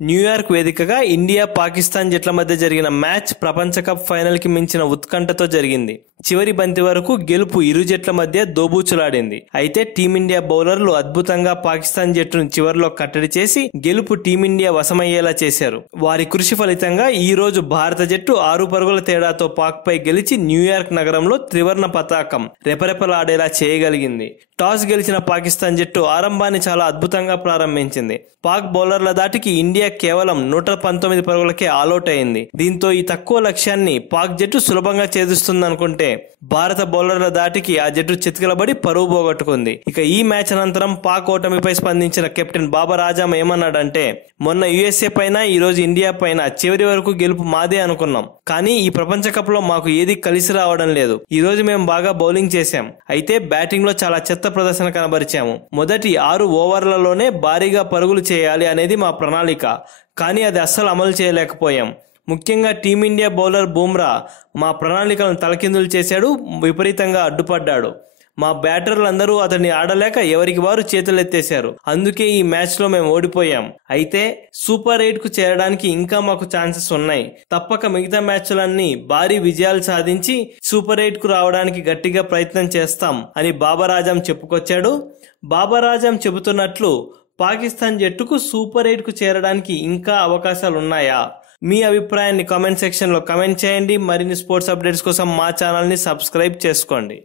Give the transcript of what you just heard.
New York వేదికగా India Pakistan జట్ల మధ్య జరిగిన మ్యాచ్ ప్రపంచ కప్ ఫైనల్ కి మించిన ఉత్కంఠతో జరిగింది. చివరి బంతి వరకు గెలుపు ఇరు జట్ల మధ్య దోబూచులాడింది. అయితే టీమిండియా బౌలర్లు అద్భుతంగా పాకిస్తాన్ జట్టును చివరిలో కట్టడి చేసి గెలుపు టీమిండియా వశమయ్యేలా చేశారు. వారి కృషి ఫలితంగా ఈ రోజు భారత జట్టు 6 పరుగుల తేడాతో పాక్ పై గెలిచి న్యూయార్క్ నగరంలో త్రివర్ణ పతాకం రెపరెపలాడేలా చేయగలిగింది. టాస్ గెలిచిన పాకిస్తాన్ జట్టు ఆరంభాన్ని చాలా అద్భుతంగా ప్రారంభించింది. పాక్ బౌలర్ల దాటికి ఇండియా కేవలం 119 పరుగులకే ఆలౌట్ అయింది. దీంతో ఈ తక్కువ లక్ష్యాన్ని పాక్ జట్టు సులభంగా ఛేదిస్తుందనుకుంటే భారత బౌలర్ల దాటికి ఆ జట్టు చితకలబడి పరువు పోగొట్టుకుంది. ఇక ఈ మ్యాచ్ అనంతరం పాక్ ఓటమిపై స్పందించిన కెప్టెన్ బాబర్ ఆజమ్ ఏమన్నాడంటే, మొన్న యుఎస్ఏ పైన ఈ రోజు ఇండియా పైన చివరి వరకు గెలుపు మాదే అనుకున్నాం, కానీ ఈ ప్రపంచ కప్ లో మాకు ఏది కలిసి రావడం లేదు. ఈ రోజు మేము బాగా బౌలింగ్ చేశాం, అయితే బ్యాటింగ్ లో చాలా చెత్త ప్రదర్శన కనబరిచాము. మొదటి 6 ఓవర్లలోనే భారీగా పరుగులు చేయాలి అనేది మా ప్రణాళిక, కానీ అది అస్సలు అమలు చేయలేకపోయాం. ముఖ్యంగా టీమిండియా బౌలర్ బుమ్రా మా ప్రణాళికలను తలకిందులు చేశాడు, విపరీతంగా అడ్డుపడ్డాడు. మా బ్యాటర్లందరూ అతన్ని ఆడలేక ఎవరికి వారు చేతులెత్తేశారు. అందుకే ఈ మ్యాచ్ లో మేము ఓడిపోయాం. అయితే సూపర్ 8 కు చేరడానికి ఇంకా మాకు ఛాన్సెస్ ఉన్నాయి. తప్పక మిగతా మ్యాచ్లన్నీ భారీ విజయాలు సాధించి సూపర్ 8 కు రావడానికి గట్టిగా ప్రయత్నం చేస్తాం అని బాబర్ ఆజమ్ చెప్పుకొచ్చాడు. బాబర్ ఆజమ్ చెబుతున్నట్లు పాకిస్తాన్ జట్టుకు సూపర్ 8 కు చేరడానికి ఇంకా అవకాశాలున్నాయా? మీ అభిప్రాయాన్ని కామెంట్ సెక్షన్ లో కామెంట్ చేయండి. మరిన్ని స్పోర్ట్స్ అప్డేట్స్ కోసం మా ఛానల్ ని సబ్స్క్రైబ్ చేసుకోండి.